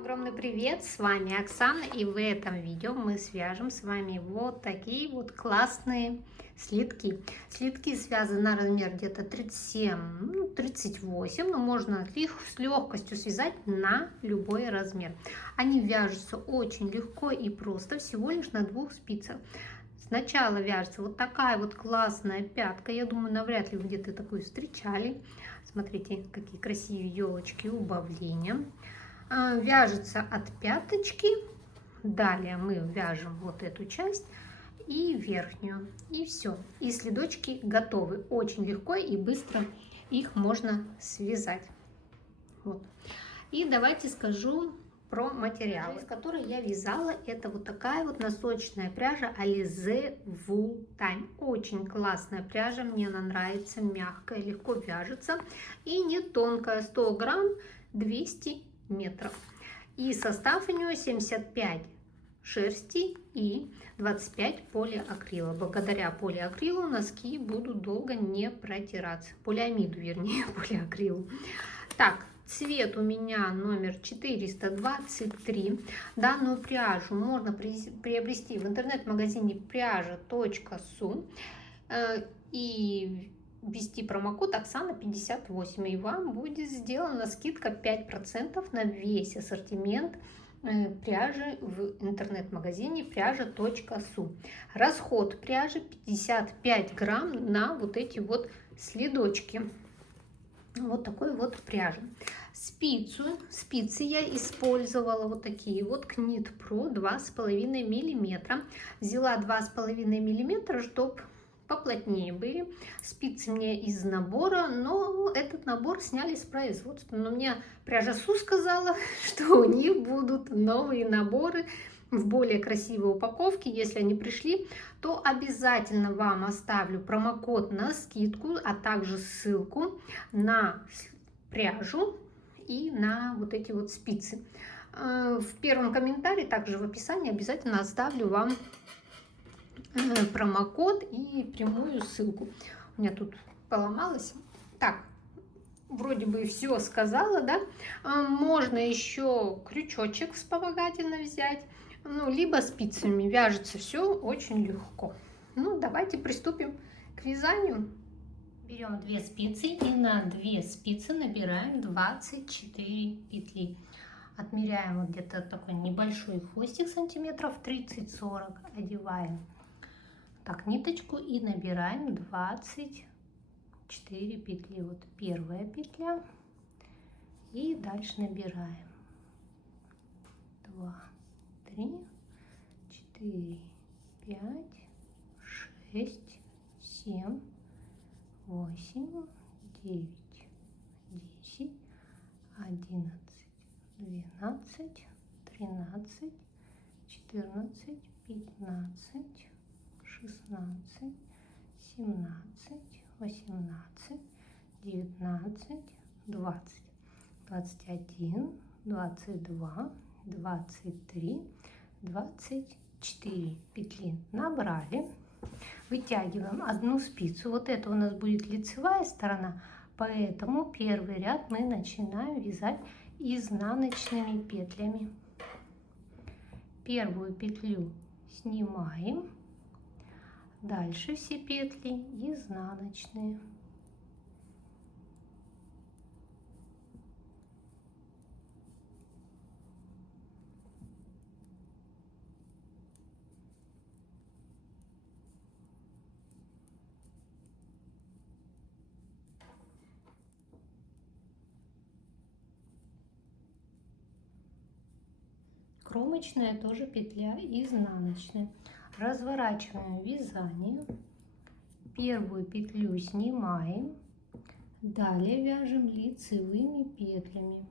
Огромный привет, с вами Оксана, и в этом видео мы свяжем с вами вот такие вот классные слитки. Слитки связаны на размер где-то 37-38, но можно их с легкостью связать на любой размер. Они вяжутся очень легко и просто, всего лишь на 2 спицах. Сначала вяжется вот такая вот классная пятка, я думаю, навряд ли вы где-то такую встречали. Смотрите, какие красивые елочки, убавления. Вяжется от пяточки, далее мы вяжем вот эту часть и верхнюю, и все, и следочки готовы. Очень легко и быстро их можно связать. Вот. И давайте скажу про материалы, из которых я вязала. Это вот такая вот носочная пряжа Alize Wool Time. Очень классная пряжа, мне она нравится, мягкая, легко вяжется и не тонкая. 100 грамм, 200 метров. И состав у нее 75 шерсти и 25 полиакрила. Благодаря полиакрилу носки будут долго не протираться. Полиамиду, вернее, полиакрилу. Так, цвет у меня номер 423. Данную пряжу можно приобрести в интернет-магазине пряжа.су и ввести промокод Оксана 58, и вам будет сделана скидка 5% на весь ассортимент пряжи в интернет-магазине пряжа.су. Расход пряжи 55 грамм на вот эти вот следочки. Вот такой вот пряжи. Спицы я использовала вот такие вот Knit Pro 2,5 миллиметра. Взяла 2,5 миллиметра, чтобы поплотнее были. Спицы мне из набора, но этот набор сняли с производства. Но мне пряжа.су сказала, что у них будут новые наборы в более красивой упаковке. Если они пришли, то обязательно вам оставлю промокод на скидку, а также ссылку на пряжу и на вот эти вот спицы. В первом комментарии, также в описании, обязательно оставлю вам промокод и прямую ссылку. У меня тут поломалось. Так, вроде бы все сказала, да? Можно еще крючочек вспомогательно взять, ну, либо спицами. Вяжется все очень легко. Ну, давайте приступим к вязанию. Берем 2 спицы и на 2 спицы набираем 24 петли. Отмеряем вот где-то такой небольшой хвостик, сантиметров 30-40, одеваем так ниточку и набираем 24 петли. Вот первая петля, и дальше набираем 2, 3, 4, 5, 6, 7, 8, 9, 10, 11, 12, 13, 14, 15, 16, 17, 18, 19, 20, 21, 22, 23, 24 петли набрали. Вытягиваем одну спицу. Вот это у нас будет лицевая сторона, поэтому первый ряд мы начинаем вязать изнаночными петлями. Первую петлю снимаем. Дальше все петли изнаночные. Кромочная тоже петля изнаночная. Разворачиваем вязание. Первую петлю снимаем. Далее вяжем лицевыми петлями.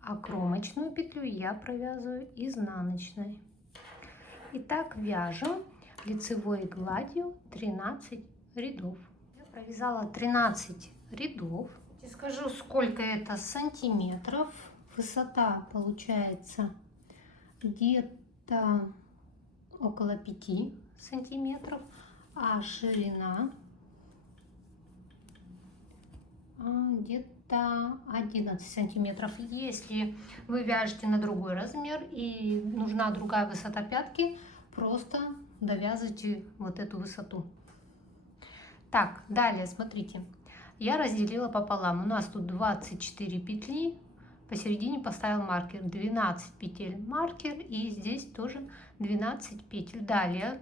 А кромочную петлю я провязываю изнаночной. Итак, вяжем лицевой гладью 13 рядов. Я провязала 13 рядов. Скажу, сколько это сантиметров. Высота получается где-то около 5 сантиметров, а ширина где-то 11 сантиметров. Если вы вяжете на другой размер и нужна другая высота пятки, просто довязывайте вот эту высоту. Так, далее смотрите, я разделила пополам. У нас тут 24 петли, посередине поставил маркер, 12 петель маркер, и здесь тоже 12 петель. Далее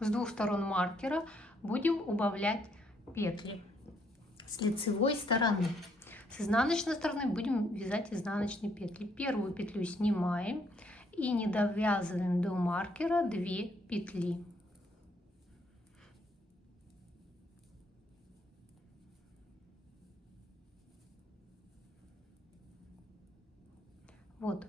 с двух сторон маркера будем убавлять петли. С лицевой стороны, с изнаночной стороны будем вязать изнаночные петли. Первую петлю снимаем и не довязываем до маркера 2 петли. Вот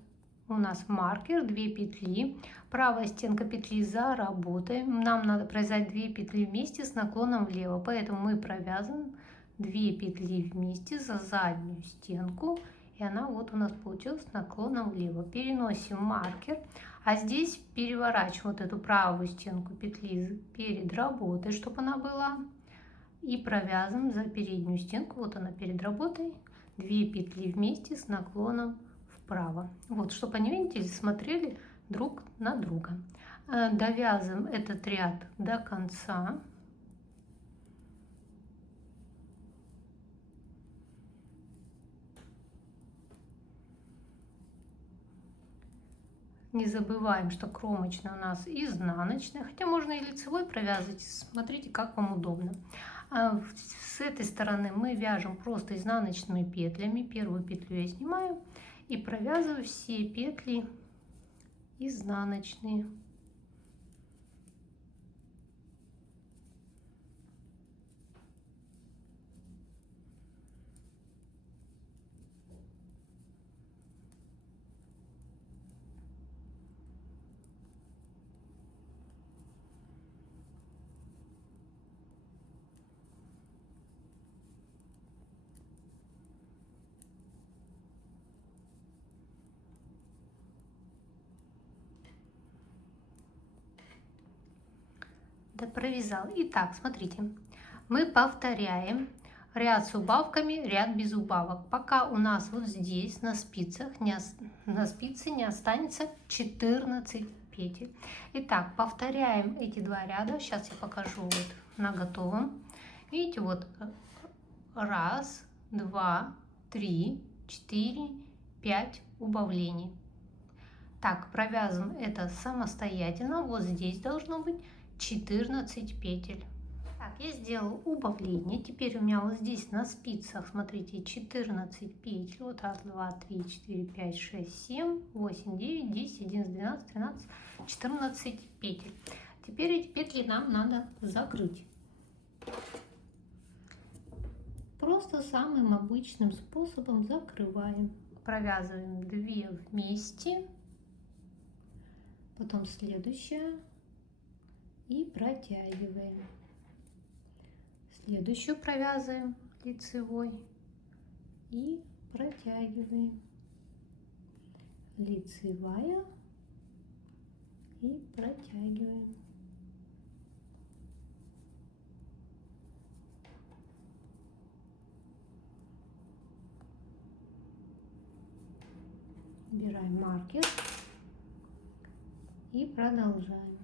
у нас маркер, 2 петли, правая стенка петли заработаем. Нам надо провязать 2 петли вместе с наклоном влево, поэтому мы провязываем 2 петли вместе за заднюю стенку, и она вот у нас получилась с наклоном влево. Переносим маркер, а здесь переворачиваем вот эту правую стенку петли перед работой, чтобы она была, и провязываем за переднюю стенку, вот она перед работой, 2 петли вместе с наклоном вправо. Вот, чтобы они, видите, смотрели друг на друга. Довязываем этот ряд до конца. Не забываем, что кромочная у нас изнаночная, хотя можно и лицевой провязывать, смотрите, как вам удобно. С этой стороны мы вяжем просто изнаночными петлями. Первую петлю я снимаю и провязываю все петли изнаночные. Провязал. Итак, смотрите, мы повторяем ряд с убавками, ряд без убавок, пока у нас вот здесь на спицах на спице не останется 14 петель. Итак, повторяем эти два ряда. Сейчас я покажу вот на готовом. Видите, вот 1, 2, 3, 4, 5 убавлений. Так, провязываем это самостоятельно. Вот здесь должно быть 14 петель. Так, я сделала убавление. Теперь у меня вот здесь на спицах, смотрите, 14 петель. Вот 1, 2, 3, 4, 5, 6, 7, 8, 9, 10, 11, 12, 13, 14 петель. Теперь эти петли нам надо закрыть. Просто самым обычным способом закрываем. Провязываем 2 вместе, потом следующая. И протягиваем. Следующую провязываем лицевой и протягиваем. Лицевая и протягиваем. Убираем маркер и продолжаем.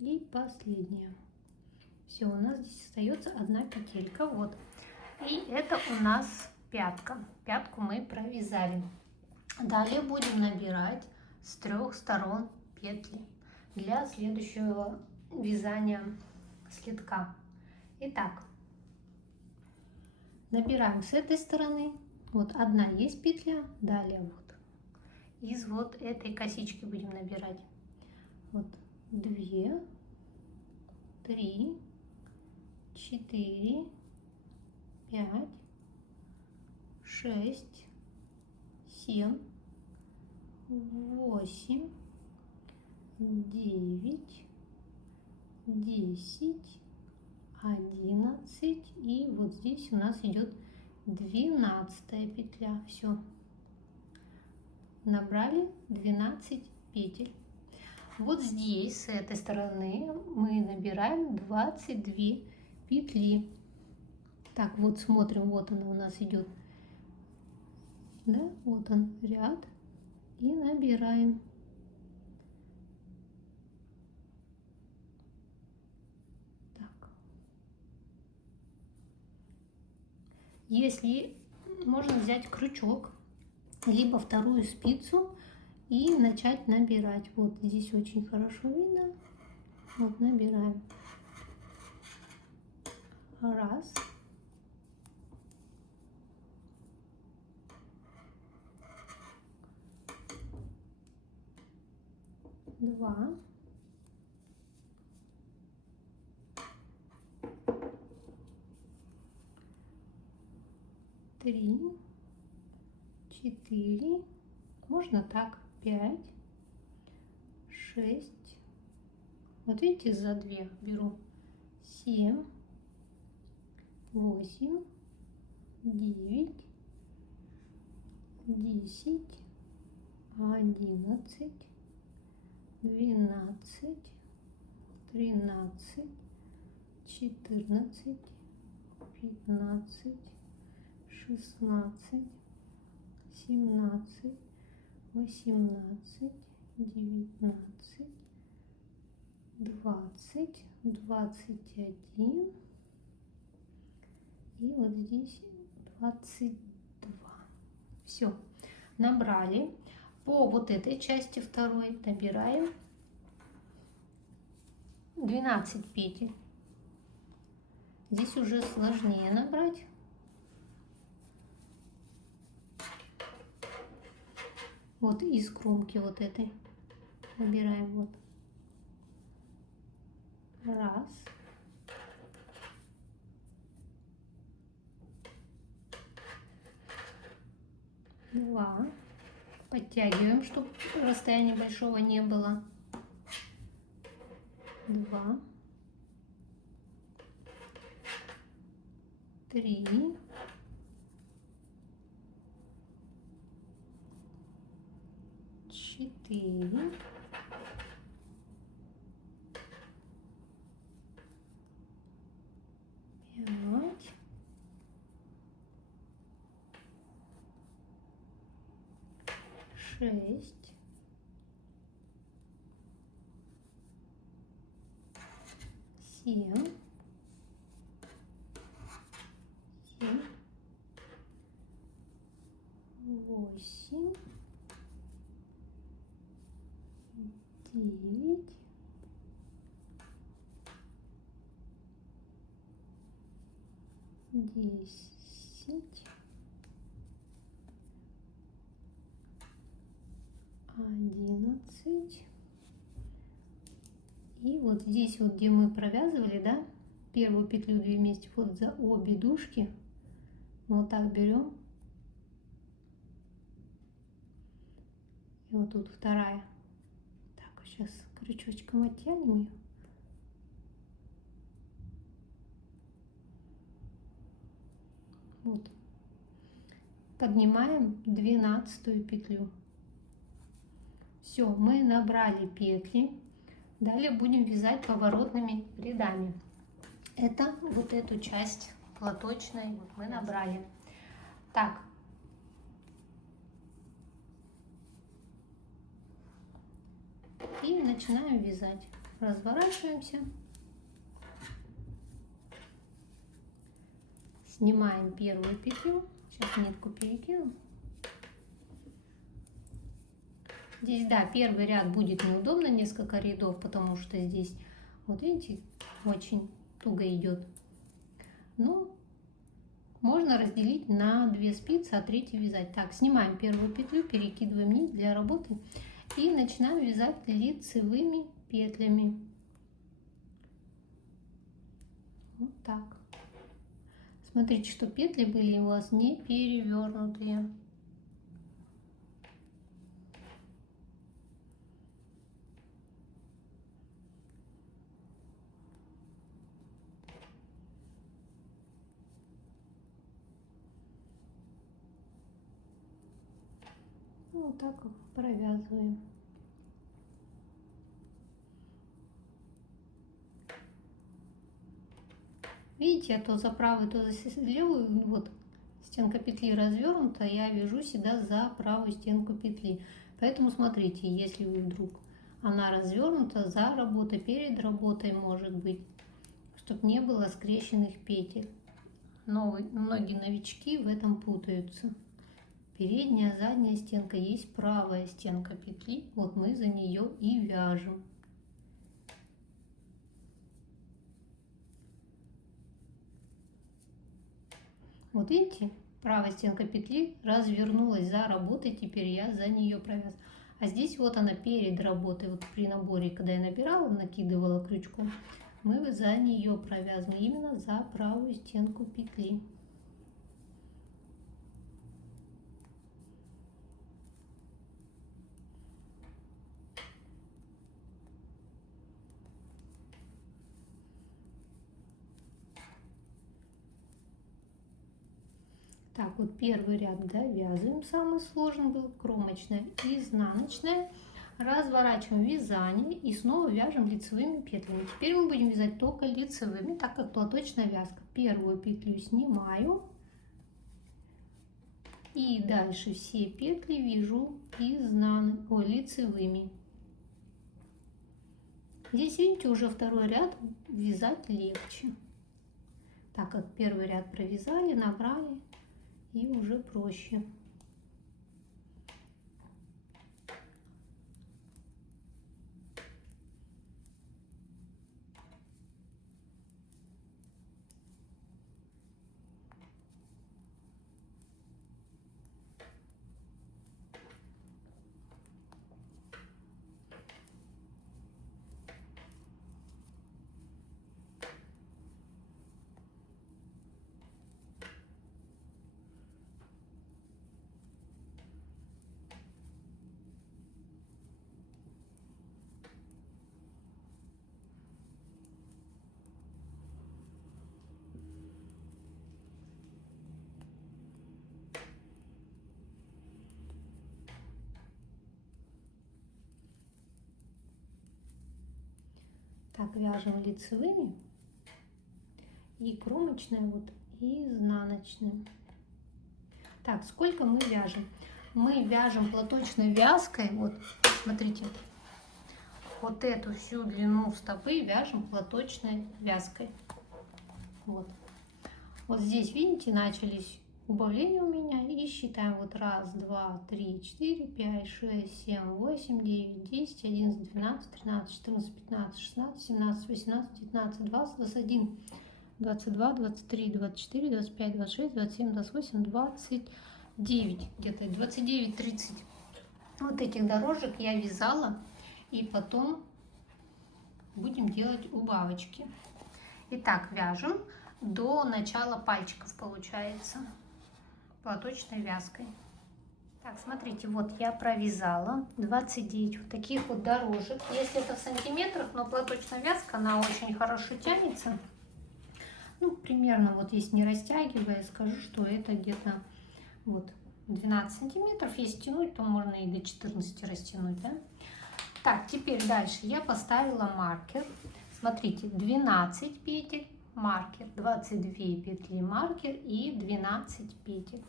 И последняя. Все, у нас здесь остается 1 петелька. Вот. И это у нас пятка. Пятку мы провязали. Далее будем набирать с 3 сторон петли для следующего вязания слитка. Итак, набираем с этой стороны. Вот 1 есть петля. Далее вот из вот этой косички будем набирать. Вот 2, 3, 4, 5, 6, 7, 8, 9, 10, 11, и вот здесь у нас идет 12 петля. Все, набрали 12 петель. Вот здесь с этой стороны мы набираем 22 петли. Так, вот смотрим, вот она у нас идет, да, вот он ряд, и набираем. Так. Если можно взять крючок, либо вторую спицу и начать набирать. Вот здесь очень хорошо видно. Вот набираем. Раз. Два. Три. 4. Можно так. 5. 6. Вот видите, за 2 беру. 7. 8. 9. 10. 11. 12, 13, 14, 15, 16, 17, 18, 19, 20, 21 и вот здесь 22. Все, набрали. По вот этой части второй набираем 12 петель. Здесь уже сложнее набрать. Вот из кромки вот этой набираем вот. Раз. Два. Подтягиваем, чтобы расстояния большого не было. 2, 3, 4, 5, 6, 7, 8, 9, 10, 11. И вот здесь вот, где мы провязывали, да, первую петлю 2 вместе, вот за обе дужки вот так берем. И вот тут вторая. Так, сейчас крючочком оттянем ее. Вот. Поднимаем 12 петлю. Все, мы набрали петли. Далее будем вязать поворотными рядами. Это вот эту часть платочной вот мы набрали. Так. И начинаем вязать. Разворачиваемся. Снимаем первую петлю. Сейчас нитку перекину. Здесь, да, первый ряд будет неудобно, несколько рядов, потому что здесь, вот видите, очень туго идет. Но можно разделить на 2 спицы, а третью вязать. Так, снимаем первую петлю, перекидываем нить для работы и начинаем вязать лицевыми петлями. Вот так. Смотрите, что петли были у вас не перевернутые. Вот так провязываем. Видите, то за правую, то за левую, вот стенка петли развернута, я вяжу всегда за правую стенку петли. Поэтому смотрите, если вы вдруг она развернута, за работой, перед работой может быть, чтобы не было скрещенных петель. Многие новички в этом путаются. Передняя, задняя стенка, есть правая стенка петли, вот мы за нее и вяжем. Вот видите, правая стенка петли развернулась за работой, теперь я за нее провязываю. А здесь вот она перед работой, вот при наборе, когда я набирала, накидывала крючком, мы за нее провязываем, именно за правую стенку петли. Так, вот первый ряд довязываем, самый сложный был, кромочная, изнаночная. Разворачиваем вязание и снова вяжем лицевыми петлями. Теперь мы будем вязать только лицевыми, так как платочная вязка. Первую петлю снимаю и дальше все петли вяжу лицевыми. Здесь, видите, уже второй ряд вязать легче, так как первый ряд провязали, набрали, и уже проще. Так, вяжем лицевыми и кромочная, вот, и изнаночная. Так, сколько мы вяжем? Мы вяжем платочной вязкой, вот, смотрите, вот эту всю длину стопы вяжем платочной вязкой. Вот. Вот здесь, видите, начались убавления у меня, и считаем вот 1, 2, 3, 4, 5, 6, 7, 8, 9, 10, 11, 12, 13, 14, 15, 16, 17, 18, 19, 20, 21, 22, 23, 24, 25, 26, 27, 28, 29, где-то 29, 30. Вот этих дорожек я вязала, и потом будем делать убавочки. Итак, вяжем до начала пальчиков, получается, платочной вязкой. Так, смотрите, вот я провязала 29 вот таких вот дорожек. Если это в сантиметрах, но платочная вязка, она очень хорошо тянется. Ну, примерно, вот если не растягивая, скажу, что это где-то вот 12 сантиметров. Если тянуть, то можно и до 14 растянуть, да? Так, теперь дальше я поставила маркер. Смотрите, 12 петель, маркер, 22 петли, маркер и 12 петель.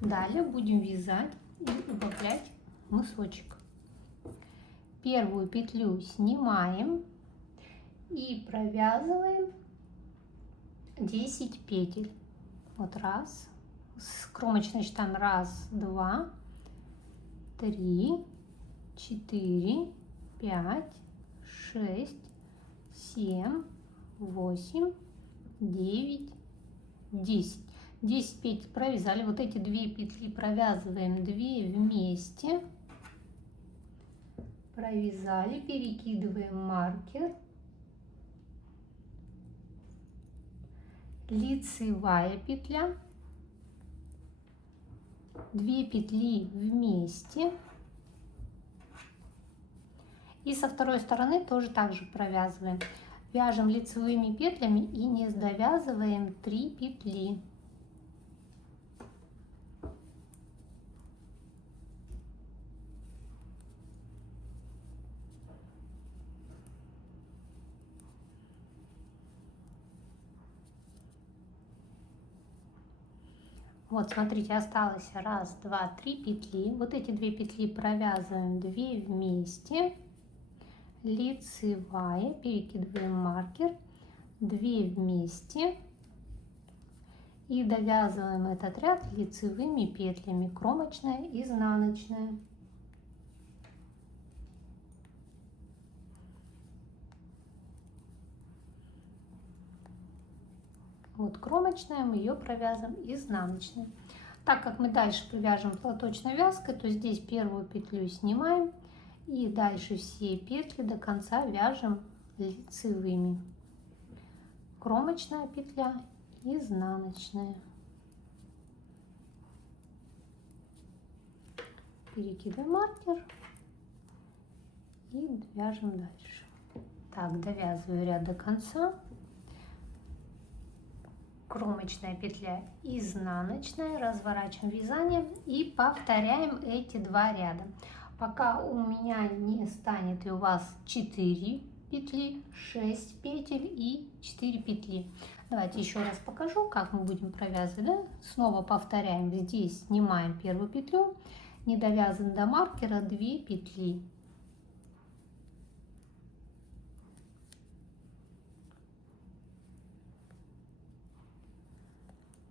Далее будем вязать и убавлять мысочек. Первую петлю снимаем и провязываем 10 петель. Вот раз, с кромочной считаем 1, 2, 3, 4, 5, 6, 7, 8, 9, 10. 10 петель провязали, вот эти 2 петли провязываем 2 вместе, провязали, перекидываем маркер, лицевая петля, 2 петли вместе, и со второй стороны тоже так же провязываем, вяжем лицевыми петлями и не довязываем 3 петли. Вот, смотрите, осталось 1, 2, 3 петли. Вот эти 2 петли провязываем 2 вместе, лицевая, перекидываем маркер, 2 вместе и довязываем этот ряд лицевыми петлями, кромочная, изнаночная. Вот кромочная, мы ее провязываем изнаночной. Так как мы дальше провяжем платочной вязкой, то здесь первую петлю снимаем и дальше все петли до конца вяжем лицевыми. Кромочная петля, изнаночная. Перекидываем маркер и вяжем дальше. Так, довязываю ряд до конца. Кромочная петля, изнаночная, разворачиваем вязание и повторяем эти 2 ряда, пока у меня не станет и у вас 4 петли, 6 петель и 4 петли. Давайте еще раз покажу, как мы будем провязывать. Да? Снова повторяем, здесь снимаем первую петлю, не довязан до маркера 2 петли.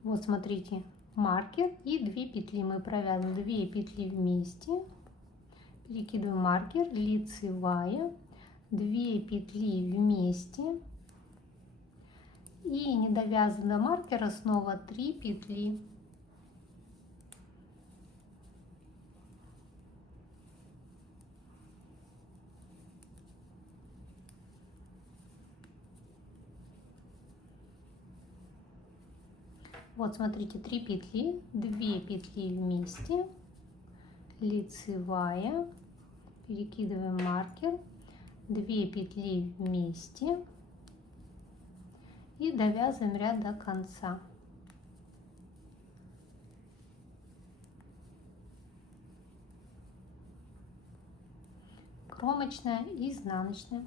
Вот смотрите, маркер и 2 петли мы провязываем, 2 петли вместе, перекидываем маркер, лицевая, 2 петли вместе и не довязан до маркера снова 3 петли. Вот смотрите, 3 петли, 2 петли вместе, лицевая, перекидываем маркер, 2 петли вместе и довязываем ряд до конца. Кромочная и изнаночная.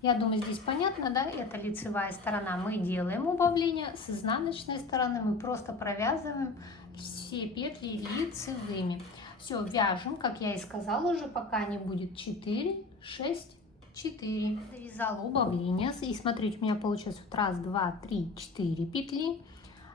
Я думаю, здесь понятно, да? Это лицевая сторона. Мы делаем убавление. С изнаночной стороны мы просто провязываем все петли лицевыми. Все, вяжем, как я и сказала уже, пока не будет 4, 6, 4. Довязала убавление. И смотрите, у меня получилось вот 1, 2, 3, 4 петли.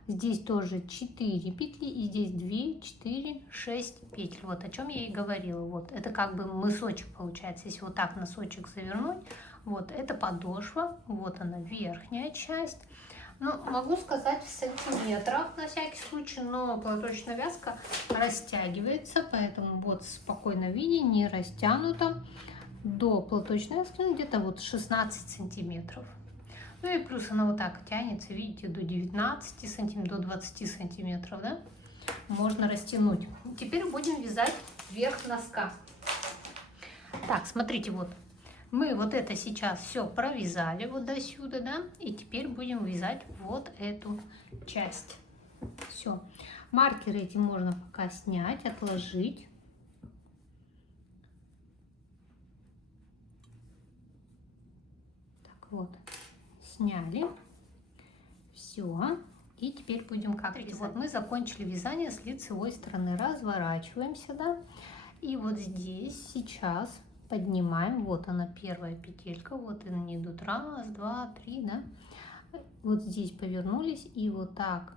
Здесь тоже 4 петли. И здесь 2, 4, 6 петель. Вот о чем я и говорила. Вот это как бы мысочек получается. Если вот так носочек завернуть. Вот это подошва, вот она верхняя часть. Ну, могу сказать в сантиметрах на всякий случай, но платочная вязка растягивается, поэтому вот в спокойном виде, не растянута до платочной вязки, где-то вот 16 сантиметров. Ну и плюс она вот так тянется, видите, до 19 сантиметров, до 20 сантиметров, да? Можно растянуть. Теперь будем вязать верх носка. Так, смотрите, вот. Мы вот это сейчас все провязали вот до сюда, да, и теперь будем вязать вот эту часть. Все. Маркеры эти можно пока снять, отложить. Так вот, сняли. Все. И теперь будем как вязать. Вот мы закончили вязание с лицевой стороны. Разворачиваемся, да, и вот здесь сейчас поднимаем, вот она первая петелька, вот они идут 1, 2, 3, да, вот здесь повернулись и вот так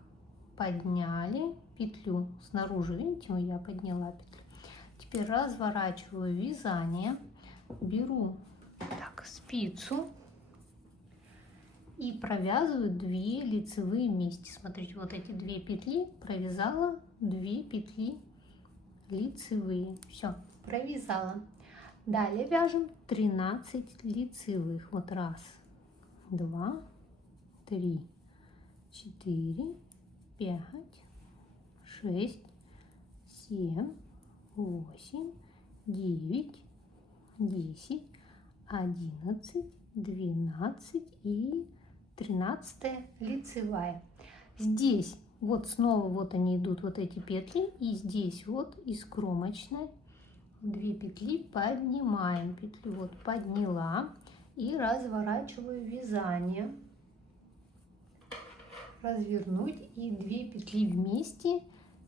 подняли петлю снаружи, видите, я подняла петлю. Теперь разворачиваю вязание, беру так спицу и провязываю 2 лицевые вместе. Смотрите, вот эти 2 петли провязала, 2 петли лицевые. Все, провязала. Далее вяжем 13 лицевых. Вот раз, два, три, 4, 5, 6, 7, 8, 9, 10, 11, 12 и 13 лицевая. Здесь вот снова вот они идут, вот эти петли, и здесь вот из кромочной 2 петли поднимаем, петлю вот подняла и разворачиваю вязание, развернуть и 2 петли вместе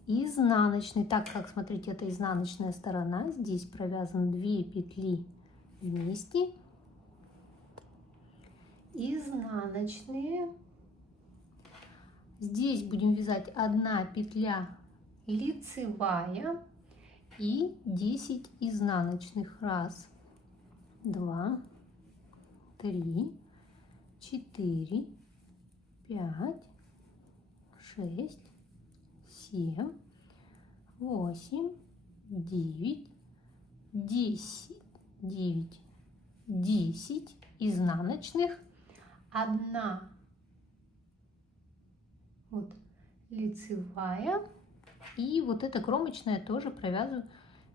изнаночной, так как, смотрите, это изнаночная сторона, здесь провязаны 2 петли вместе, изнаночные. Здесь будем вязать 1 петля лицевая и 10 изнаночных. Раз, два, три, 4, 5, 6, 7, 8, 9, 10, 9, 10 изнаночных, 1 вот лицевая, и вот эта кромочная тоже провязываю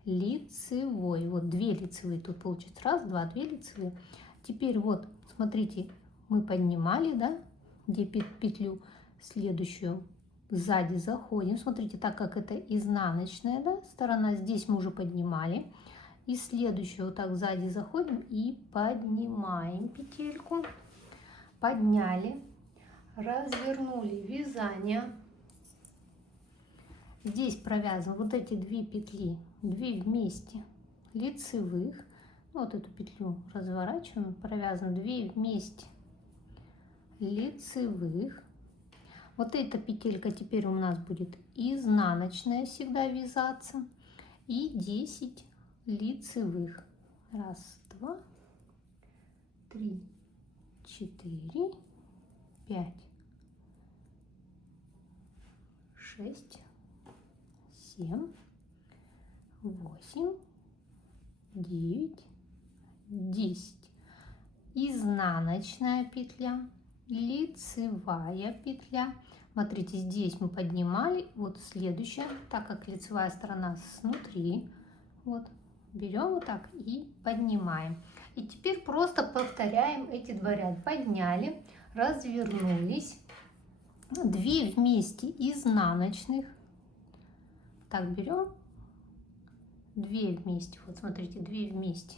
лицевой. Вот 2 лицевые тут получится. Раз, два, 2 лицевые. Теперь вот, смотрите, мы поднимали, да, где петлю следующую сзади заходим. Смотрите, так как это изнаночная, да, сторона, здесь мы уже поднимали. И следующую вот так сзади заходим и поднимаем петельку. Подняли, развернули вязание. Здесь провязываем вот эти 2 петли, 2 вместе лицевых. Вот эту петлю разворачиваем, провязываем 2 вместе лицевых. Вот эта петелька теперь у нас будет изнаночная всегда вязаться. И 10 лицевых. Раз, два, 3, 4, 5, 6, 7, 8, 9, 10. Изнаночная петля, лицевая петля. Смотрите, здесь мы поднимали, вот следующая, так как лицевая сторона снутри, вот берем вот так и поднимаем. И теперь просто повторяем эти 2 ряда. Подняли, развернулись, 2 вместе изнаночных. Так берем, 2 вместе, вот смотрите, 2 вместе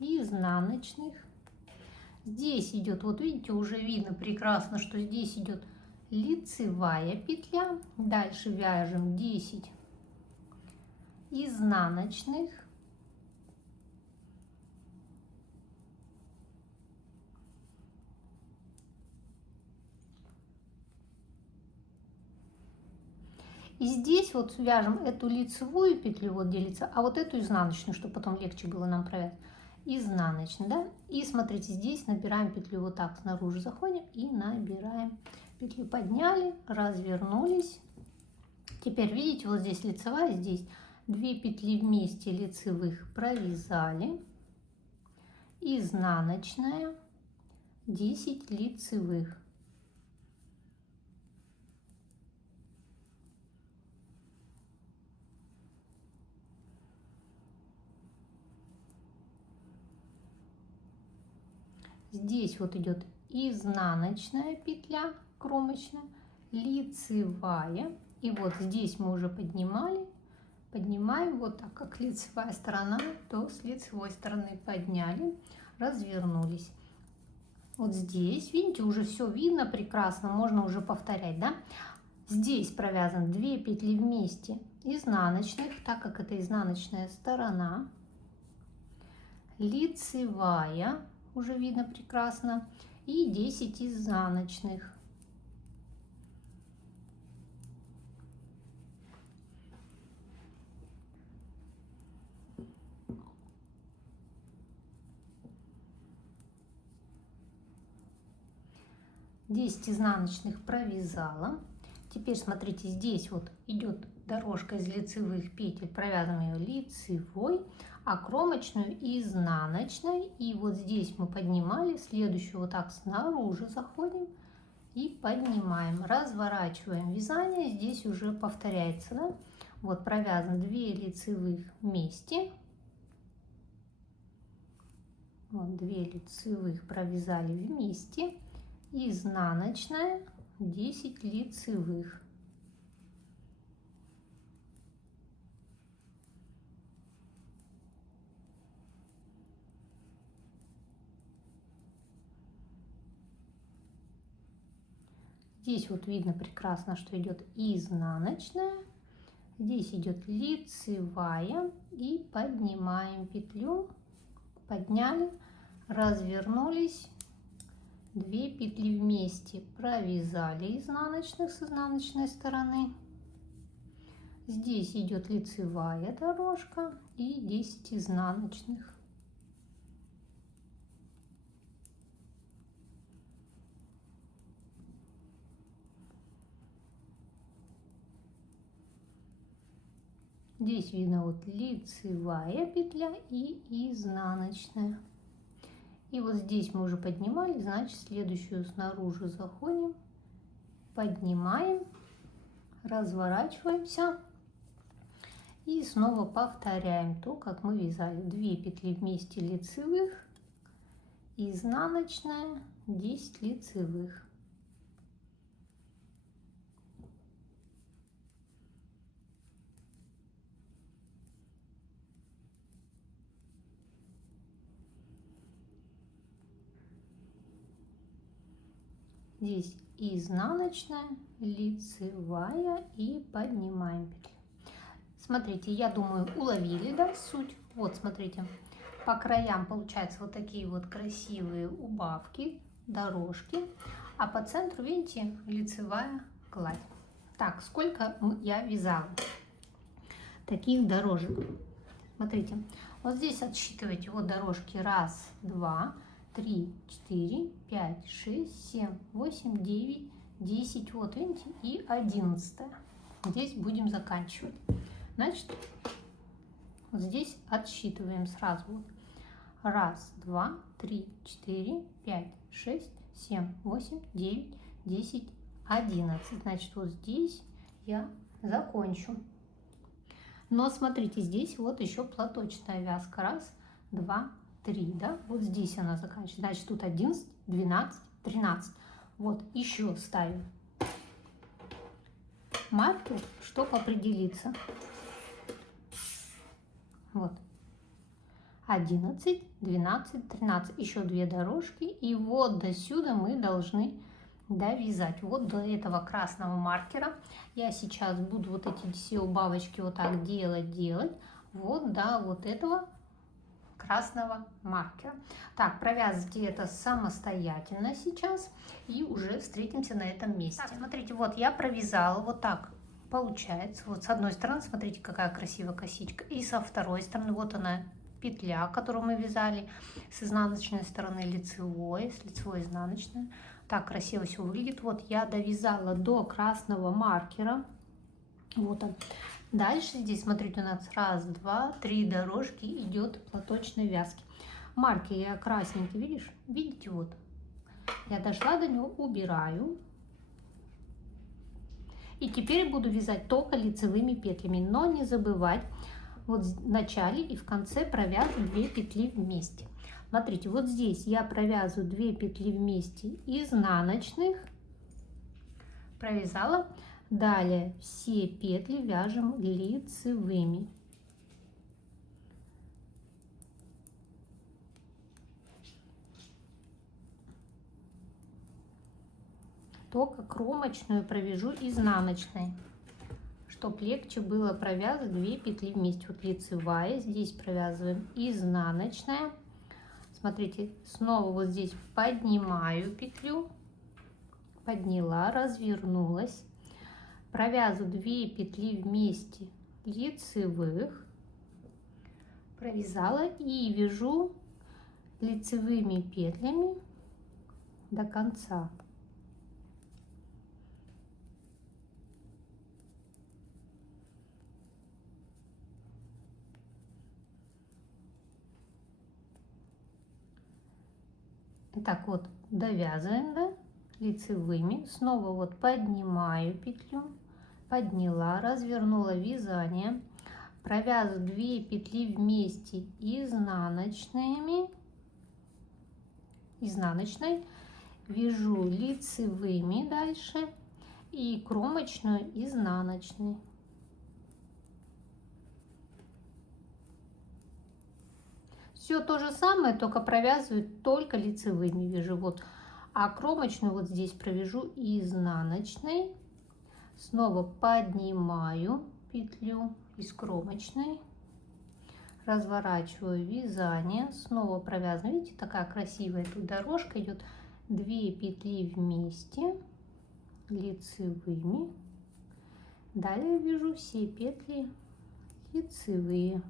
изнаночных. Здесь идет, вот видите, уже видно прекрасно, что здесь идет лицевая петля. Дальше вяжем 10 изнаночных. И здесь вот вяжем эту лицевую петлю, вот делится, а вот эту изнаночную, чтобы потом легче было нам провязать. Изнаночную, да? И смотрите, здесь набираем петлю вот так, снаружи заходим и набираем петлю. Подняли, развернулись. Теперь видите, вот здесь лицевая, здесь 2 петли вместе лицевых провязали. Изнаночная, 10 лицевых. Здесь вот идет изнаночная петля кромочная, лицевая. И вот здесь мы уже поднимали, поднимаем вот так, как лицевая сторона, то с лицевой стороны подняли, развернулись. Вот здесь, видите, уже все видно прекрасно, можно уже повторять, да? Здесь провязан 2 петли вместе изнаночных, так как это изнаночная сторона, лицевая, уже видно прекрасно, и 10 изнаночных. 10 изнаночных провязала. Теперь смотрите, здесь вот идет дорожка из лицевых петель, провязываем ее лицевой, а кромочную изнаночной. И вот здесь мы поднимали, следующую вот так снаружи заходим и поднимаем, разворачиваем вязание. Здесь уже повторяется, да? Вот провязано 2 лицевых вместе. Вот 2 лицевых провязали вместе, изнаночная, 10 лицевых. Здесь вот видно прекрасно, что идет изнаночная, здесь идет лицевая, и поднимаем петлю, подняли, развернулись, 2 петли вместе провязали изнаночных с изнаночной стороны. Здесь идет лицевая дорожка и 10 изнаночных. Здесь видно вот лицевая петля и изнаночная. И вот здесь мы уже поднимали, значит следующую снаружи заходим, поднимаем, разворачиваемся и снова повторяем то, как мы вязали. 2 петли вместе лицевых, изнаночная, 10 лицевых. Здесь изнаночная, лицевая и поднимаем петли. Смотрите, я думаю, уловили, да, суть? Вот, смотрите, по краям получаются вот такие вот красивые убавки, дорожки, а по центру, видите, лицевая гладь. Так, сколько я вязала таких дорожек? Смотрите, вот здесь отсчитывайте вот дорожки 1, 2, 3, 4, 5, 6, 7, 8, 9, 10, вот видите, и 11. Здесь будем заканчивать. Значит, вот здесь отсчитываем сразу. 1, 2, 3, 4, 5, 6, 7, 8, 9, 10, 11. Значит, вот здесь я закончу. Но смотрите, здесь вот еще платочная вязка. 1, 2, 3, да? Вот здесь она заканчивается. Значит, тут 11, 12, 13. Вот еще ставим маркер, чтобы определиться. Вот. 11, 12, 13. Еще 2 дорожки. И вот до сюда мы должны довязать. Вот до этого красного маркера. Я сейчас буду вот эти все убавочки вот так делать. Вот до вот этого красного маркера. Так, провязывайте это самостоятельно сейчас. И уже встретимся на этом месте. Так, смотрите, вот я провязала вот так. Получается, вот с одной стороны, смотрите, какая красивая косичка. И со второй стороны, вот она петля, которую мы вязали с изнаночной стороны лицевой, с лицевой изнаночной. Так красиво все выглядит. Вот я довязала до красного маркера. Вот он. Дальше здесь, смотрите, у нас 1, 2, 3 дорожки идет платочной вязки. Маркер я красненький, видишь? Видите, вот. Я дошла до него, убираю. И теперь буду вязать только лицевыми петлями. Но не забывать вот в начале и в конце провязывать 2 петли вместе. Смотрите, вот здесь я провязываю 2 петли вместе изнаночных. Провязала. Далее все петли вяжем лицевыми. Только кромочную провяжу изнаночной, чтобы легче было провязывать 2 петли вместе. Вот лицевая, здесь провязываем изнаночная. Смотрите, снова вот здесь поднимаю петлю, подняла, развернулась, провязываю 2 петли вместе лицевых, провязала и вяжу лицевыми петлями до конца. Так вот, довязываем, да, лицевыми. Снова вот поднимаю петлю, подняла, развернула вязание, провязываю 2 петли вместе изнаночной, вяжу лицевыми дальше и кромочную изнаночной. Все то же самое, только провязываю только лицевыми, вяжу вот, а кромочную вот здесь провяжу изнаночной. Снова поднимаю петлю из кромочной, разворачиваю вязание, снова провязываю. Видите, такая красивая тут дорожка идет. 2 петли вместе лицевыми. Далее вяжу все петли лицевые.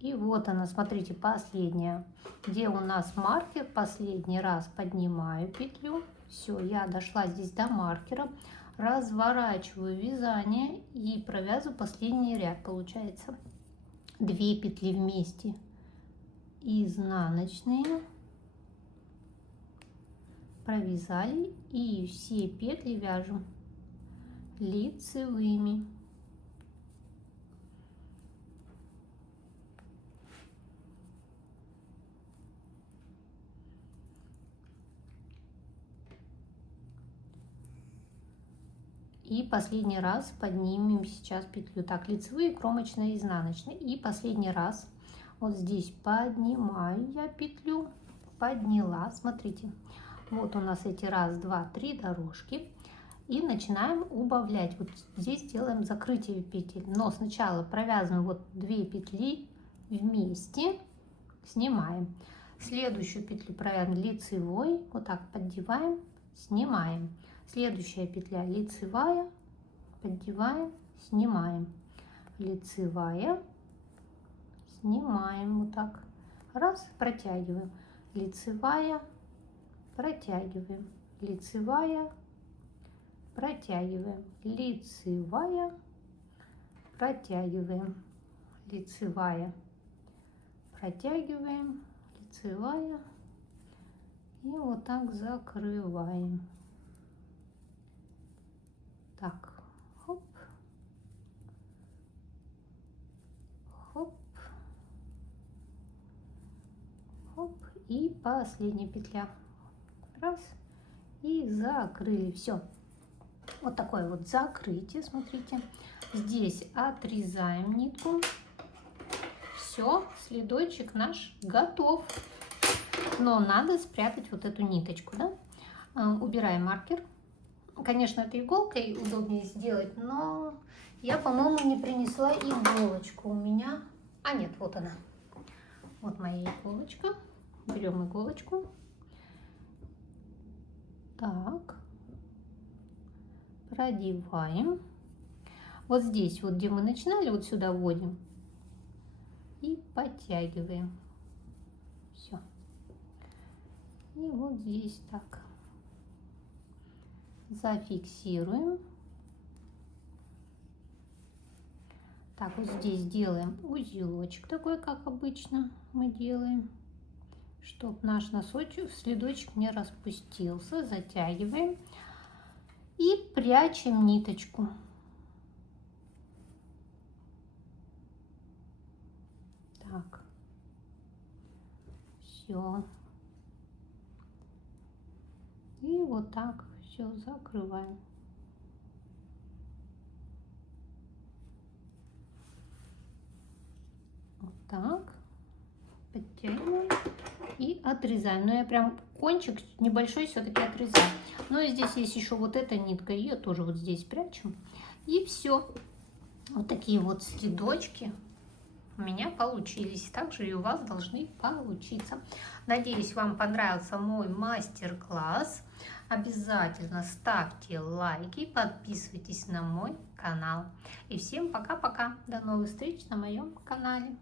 И вот она, смотрите, последняя, где у нас маркер. Последний раз поднимаю петлю. Все, я дошла здесь до маркера. Разворачиваю вязание и провязываю последний ряд. Получается 2 петли вместе изнаночные. Провязали и все петли вяжем лицевыми. И последний раз поднимем сейчас петлю. Так, лицевые, кромочная, изнаночная. И последний раз вот здесь поднимаю я петлю, подняла. Смотрите, вот у нас эти 1, 2, 3 дорожки. И начинаем убавлять. Вот здесь делаем закрытие петель. Но сначала провязываем вот 2 петли вместе, снимаем. Следующую петлю провязываем лицевой, вот так поддеваем, снимаем. Следующая петля лицевая, поддеваем, снимаем, лицевая, снимаем, вот так, раз, протягиваем, лицевая, протягиваем, лицевая, протягиваем, лицевая, протягиваем, лицевая, протягиваем, лицевая, и вот так закрываем. Так, хоп, хоп, хоп, и последняя петля, раз, и закрыли. Все, вот такое вот закрытие. Смотрите, здесь отрезаем нитку. Все, следочек наш готов. Но надо спрятать вот эту ниточку, да? Убираем маркер. Конечно, это иголкой удобнее сделать, но я, по-моему, не принесла иголочку у меня. А нет, вот она. Вот моя иголочка. Берем иголочку. Так. Продеваем. Вот здесь, вот где мы начинали, вот сюда вводим. И подтягиваем. Все. И вот здесь так. Зафиксируем. Так, вот здесь делаем узелочек такой, как обычно мы делаем, чтобы наш носочек, следочек не распустился. Затягиваем и прячем ниточку. Так, все. И вот так все закрываем. Вот так. Подтягиваем и отрезаем. Но я прям кончик небольшой все-таки отрезаю. Ну и здесь есть еще вот эта нитка. Ее тоже вот здесь прячем. И все. Вот такие вот следочки у меня получились. Также и у вас должны получиться. Надеюсь, вам понравился мой мастер-класс. Обязательно ставьте лайки, подписывайтесь на мой канал. И всем пока-пока. До новых встреч на моем канале.